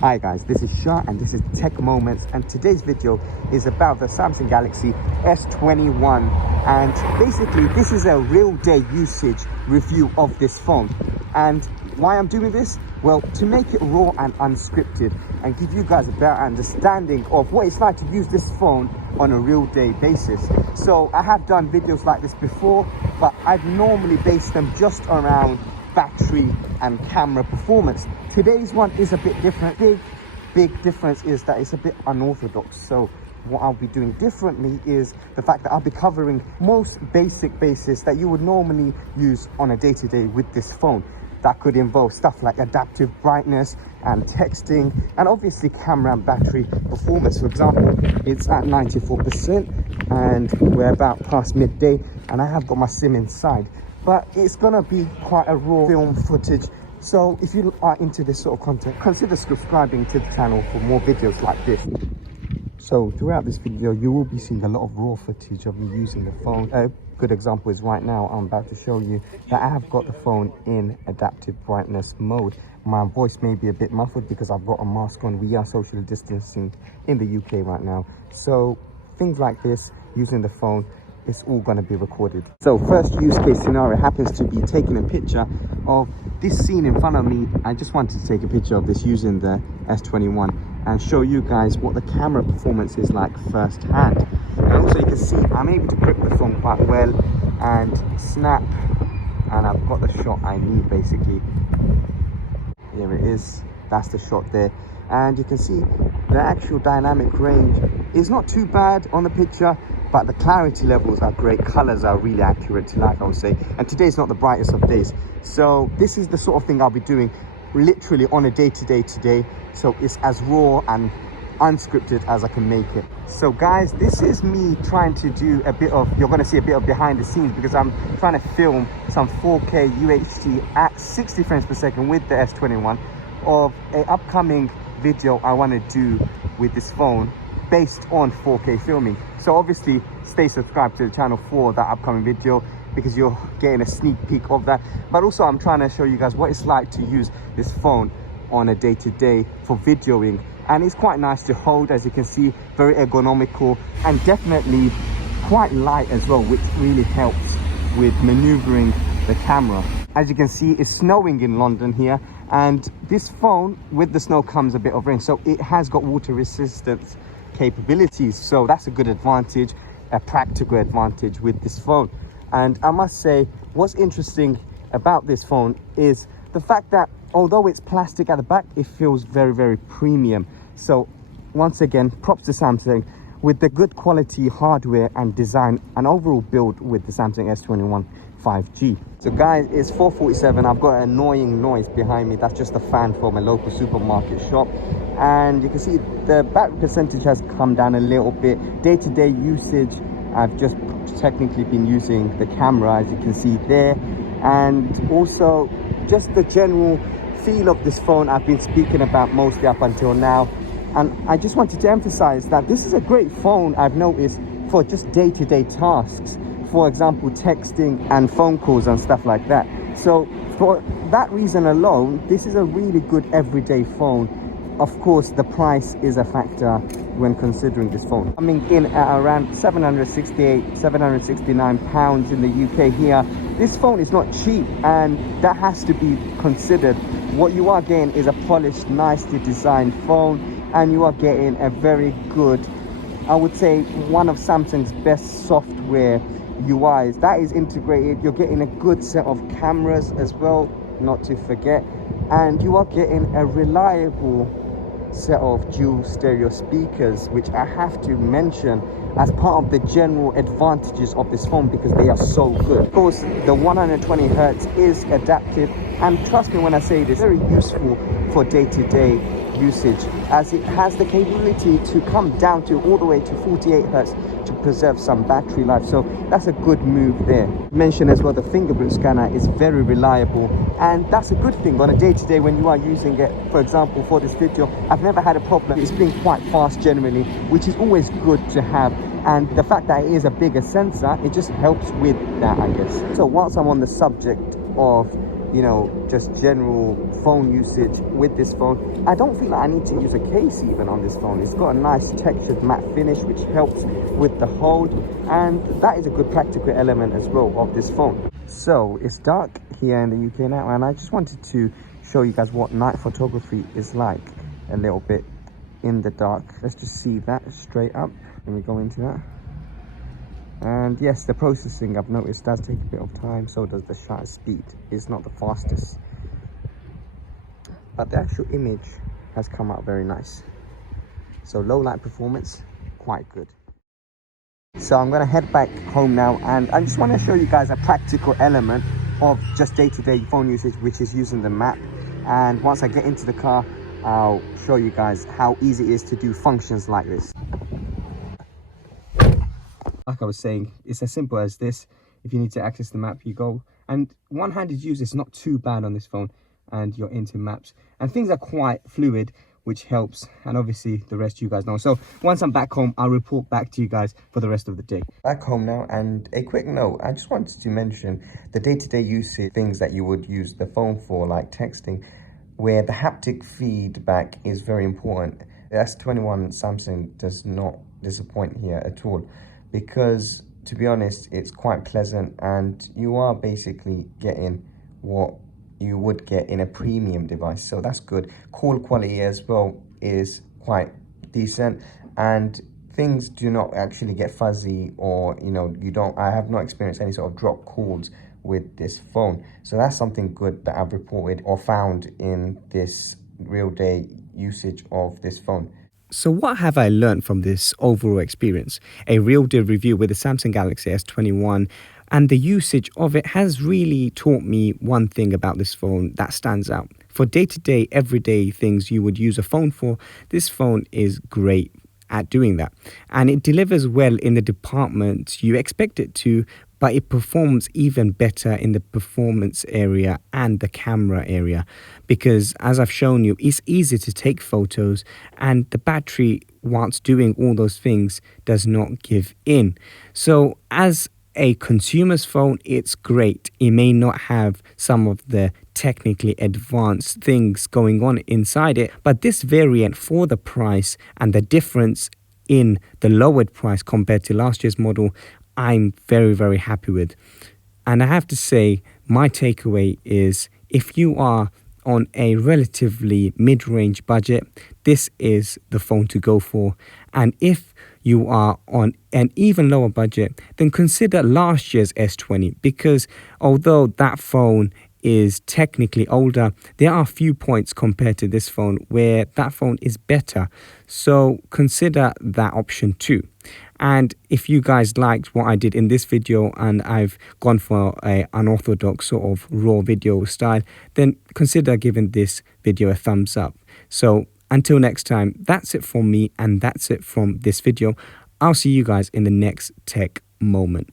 Hi guys, this is Shah and this is Tech Moments, and today's video is about the Samsung Galaxy S21, and basically this is a real day usage review of this phone. And why I'm doing this? Well, to make it raw and unscripted and give you guys a better understanding of what it's like to use this phone on a real day basis. So I have done videos like this before, but I've normally based them just around battery and camera performance. Today's one is a bit different. Big difference is that it's a bit unorthodox. So what I'll be doing differently is the fact that I'll be covering most basic bases that you would normally use on a day-to-day with this phone. That could involve stuff like adaptive brightness and texting, and obviously camera and battery performance. For example, it's at 94% and we're about past midday, and I have got my SIM inside, but it's gonna be quite a raw film footage. So if you are into this sort of content, consider subscribing to the channel for more videos like this. So throughout this video, you will be seeing a lot of raw footage of me using the phone. A good example is right now, I'm about to show you that I have got the phone in adaptive brightness mode. My voice may be a bit muffled because I've got a mask on. We are social distancing in the UK right now. So things like this, using the phone, it's all going to be recorded. So first use case scenario happens to be taking a picture of this scene in front of me. I just wanted to take a picture of this using the S21 and show you guys what the camera performance is like firsthand. And also you can see I'm able to grip the phone quite well and snap, and I've got the shot I need basically. Here it is, that's the shot there. And you can see the actual dynamic range is not too bad on the picture, but the clarity levels are great. Colors are really accurate, like I would say. And today's not the brightest of days. So this is the sort of thing I'll be doing literally on a day-to-day today. So it's as raw and unscripted as I can make it. So guys, this is me trying to do a bit of, you're going to see a bit of behind the scenes, because I'm trying to film some 4K UHD at 60 frames per second with the S21 of an upcoming video I want to do with this phone based on 4K filming. So obviously stay subscribed to the channel for that upcoming video, because you're getting a sneak peek of that. But also I'm trying to show you guys what it's like to use this phone on a day-to-day for videoing. And it's quite nice to hold, as you can see, very ergonomical and definitely quite light as well, which really helps with maneuvering the camera. As you can see, it's snowing in London here, and this phone, with the snow comes a bit of rain, so it has got water resistance capabilities. So that's a good advantage, a practical advantage with this phone. And I must say, what's interesting about this phone is the fact that although it's plastic at the back, it feels very premium. So once again, props to Samsung with the good quality hardware and design and overall build with the Samsung S21 5G. So guys, it's 4:47. I've got an annoying noise behind me. That's just a fan from a local supermarket shop. And you can see the battery percentage has come down a little bit. Day-to-day usage, I've just technically been using the camera, as you can see there. And also just the general feel of this phone I've been speaking about mostly up until now. And I just wanted to emphasize that this is a great phone, I've noticed, for just day-to-day tasks. For example, texting and phone calls and stuff like that. So for that reason alone, this is a really good everyday phone. Of course, the price is a factor when considering this phone. Coming in at around 768, 769 pounds in the UK here. This phone is not cheap, and that has to be considered. What you are getting is a polished, nicely designed phone, and you are getting a very good, I would say, one of Samsung's best software UIs that is integrated. You're getting a good set of cameras as well, not to forget, and you are getting a reliable set of dual stereo speakers, which I have to mention as part of the general advantages of this phone, because they are so good. Of course, the 120 hertz is adaptive, and trust me when I say this, very useful for day-to-day usage, as it has the capability to come down to all the way to 48 hertz to preserve some battery life. So that's a good move there. Mention as well, the fingerprint scanner is very reliable, and that's a good thing on a day-to-day when you are using it. For example, for this video, I've never had a problem. It's been quite fast generally, which is always good to have. And the fact that it is a bigger sensor, it just helps with that, I guess. So whilst I'm on the subject of you know, just general phone usage with this phone. I don't feel like I need to use a case even on this phone. It's got a nice textured matte finish which helps with the hold, and that is a good practical element as well of this phone. So it's dark here in the UK now, and I just wanted to show you guys what night photography is like a little bit in the dark. Let's just see that straight up when we go into that. And yes, the processing, I've noticed, does take a bit of time. So does the shutter speed. It's not the fastest, but the actual image has come out very nice. So low light performance, quite good. So I'm gonna head back home now, and I just want to show you guys a practical element of just day-to-day phone usage, which is using the map. And once I get into the car, I'll show you guys how easy it is to do functions like this. Like I was saying, it's as simple as this. If you need to access the map, you go, and one-handed use is not too bad on this phone, and you're into maps, and things are quite fluid, which helps. And obviously the rest you guys know. So once I'm back home, I'll report back to you guys for the rest of the day. Back home now, and a quick note, I just wanted to mention the day-to-day usage things that you would use the phone for, like texting, where the haptic feedback is very important. The S21 Samsung does not disappoint here at all, because to be honest, it's quite pleasant, and you are basically getting what you would get in a premium device, so that's good. Call quality as well is quite decent, and things do not actually get fuzzy, or you know, I have not experienced any sort of drop calls with this phone. So that's something good that I've reported or found in this real day usage of this phone. So what have I learned from this overall experience? A real day review with the Samsung Galaxy S21, and the usage of it has really taught me one thing about this phone that stands out. For day-to-day, everyday things you would use a phone for, this phone is great at doing that. And it delivers well in the departments you expect it to, but it performs even better in the performance area and the camera area, because as I've shown you, it's easy to take photos, and the battery, whilst doing all those things, does not give in. So as a consumer's phone, it's great. It may not have some of the technically advanced things going on inside it, but this variant, for the price and the difference in the lowered price compared to last year's model, I'm very, very happy with. And I have to say, my takeaway is, if you are on a relatively mid-range budget, this is the phone to go for. And if you are on an even lower budget, then consider last year's S20, because although that phone is technically older, there are a few points compared to this phone where that phone is better. So consider that option too. And if you guys liked what I did in this video, and I've gone for a unorthodox sort of raw video style, then consider giving this video a thumbs up. So until next time, that's it from me, and that's it from this video. I'll see you guys in the next tech moment.